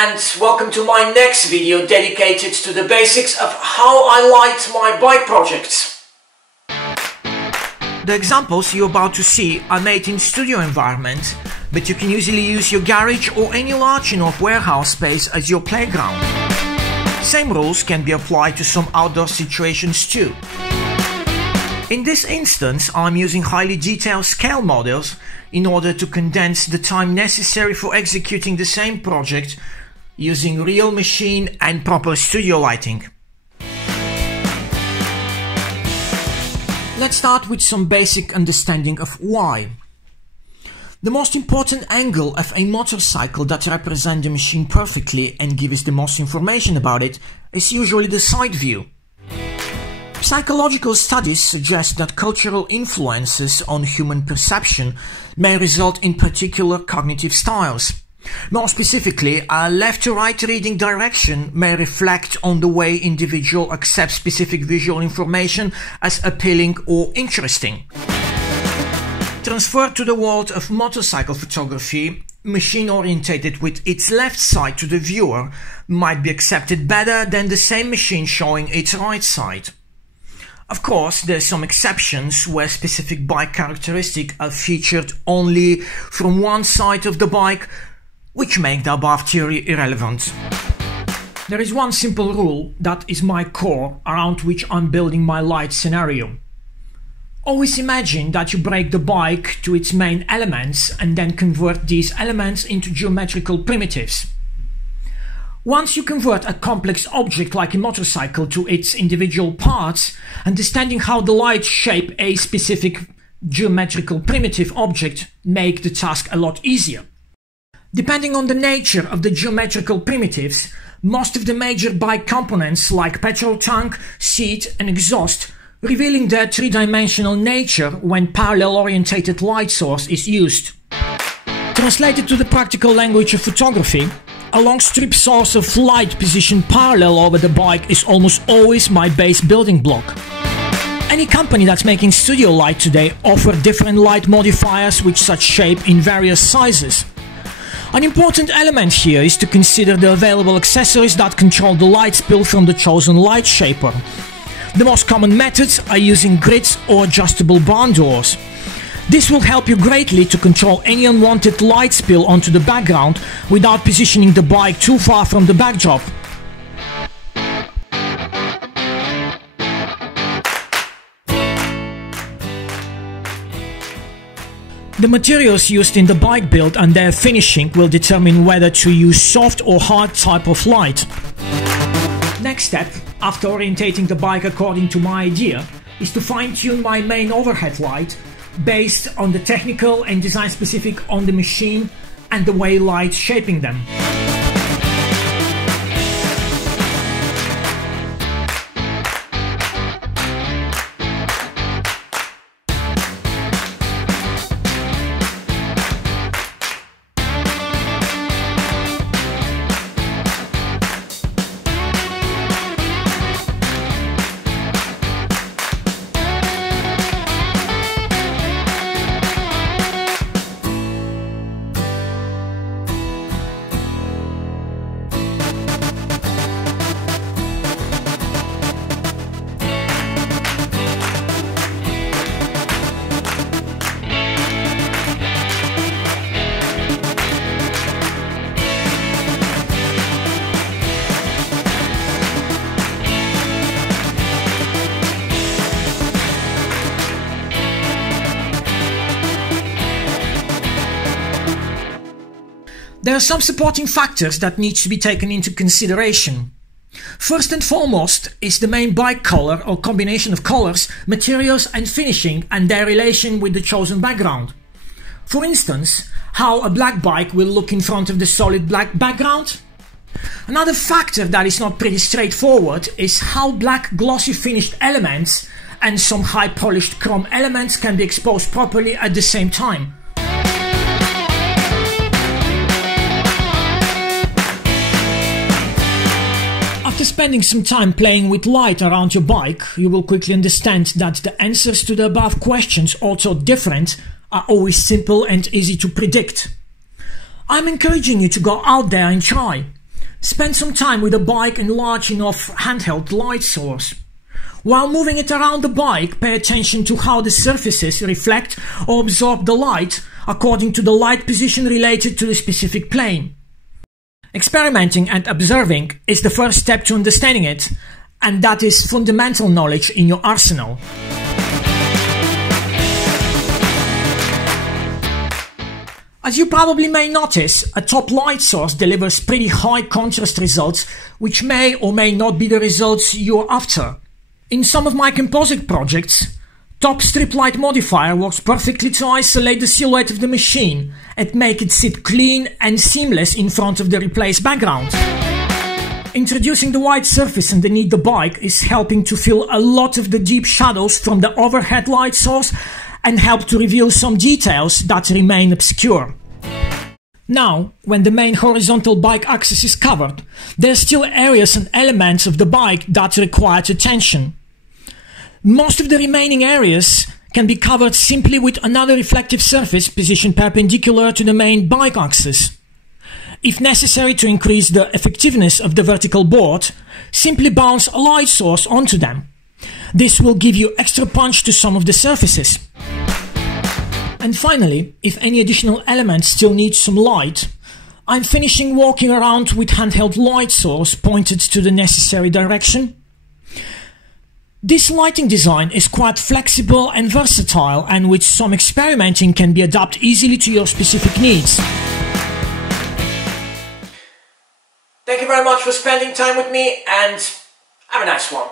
and welcome to my next video dedicated to the basics of how I light my bike projects. The examples you're about to see are made in studio environment, but you can easily use your garage or any large enough warehouse space as your playground. Same rules can be applied to some outdoor situations too. In this instance, I'm using highly detailed scale models in order to condense the time necessary for executing the same project using real machine and proper studio lighting. Let's start with some basic understanding of why. The most important angle of a motorcycle that represents the machine perfectly and gives the most information about it is usually the side view. Psychological studies suggest that cultural influences on human perception may result in particular cognitive styles. More specifically, a left-to-right reading direction may reflect on the way individuals accept specific visual information as appealing or interesting. Transferred to the world of motorcycle photography, machine orientated with its left side to the viewer might be accepted better than the same machine showing its right side. Of course, there are some exceptions where specific bike characteristics are featured only from one side of the bike, which make the above theory irrelevant. There is one simple rule that is my core around which I'm building my light scenario. Always imagine that you break the bike to its main elements and then convert these elements into geometrical primitives. Once you convert a complex object like a motorcycle to its individual parts, understanding how the light shape a specific geometrical primitive object make the task a lot easier. Depending on the nature of the geometrical primitives, most of the major bike components like petrol tank, seat and exhaust, revealing their three-dimensional nature when parallel-orientated light source is used. Translated to the practical language of photography, a long strip source of light positioned parallel over the bike is almost always my base building block. Any company that's making studio light today offer different light modifiers with such shape in various sizes. An important element here is to consider the available accessories that control the light spill from the chosen light shaper. The most common methods are using grids or adjustable barn doors. This will help you greatly to control any unwanted light spill onto the background without positioning the bike too far from the backdrop. The materials used in the bike build and their finishing will determine whether to use soft or hard type of light. Next step, after orientating the bike according to my idea, is to fine-tune my main overhead light based on the technical and design specific on the machine and the way light shaping them. There are some supporting factors that need to be taken into consideration. First and foremost is the main bike color or combination of colors, materials and finishing and their relation with the chosen background. For instance, how a black bike will look in front of the solid black background. Another factor that is not pretty straightforward is how black glossy finished elements and some high polished chrome elements can be exposed properly at the same time. After spending some time playing with light around your bike, you will quickly understand that the answers to the above questions, although different, are always simple and easy to predict. I'm encouraging you to go out there and try. Spend some time with a bike and large enough handheld light source. While moving it around the bike, pay attention to how the surfaces reflect or absorb the light according to the light position related to the specific plane. Experimenting and observing is the first step to understanding it, and that is fundamental knowledge in your arsenal. As you probably may notice, a top light source delivers pretty high contrast results, which may or may not be the results you're after. In some of my composite projects, top strip light modifier works perfectly to isolate the silhouette of the machine and make it sit clean and seamless in front of the replaced background. Introducing the white surface underneath the bike is helping to fill a lot of the deep shadows from the overhead light source and help to reveal some details that remain obscure. Now, when the main horizontal bike axis is covered, there are still areas and elements of the bike that require attention. Most of the remaining areas can be covered simply with another reflective surface positioned perpendicular to the main bike axis. If necessary to increase the effectiveness of the vertical board, simply bounce a light source onto them. This will give you extra punch to some of the surfaces. And finally, if any additional elements still need some light, I'm finishing walking around with handheld light source pointed to the necessary direction. This lighting design is quite flexible and versatile, and with some experimenting can be adapted easily to your specific needs. Thank you very much for spending time with me, and have a nice one.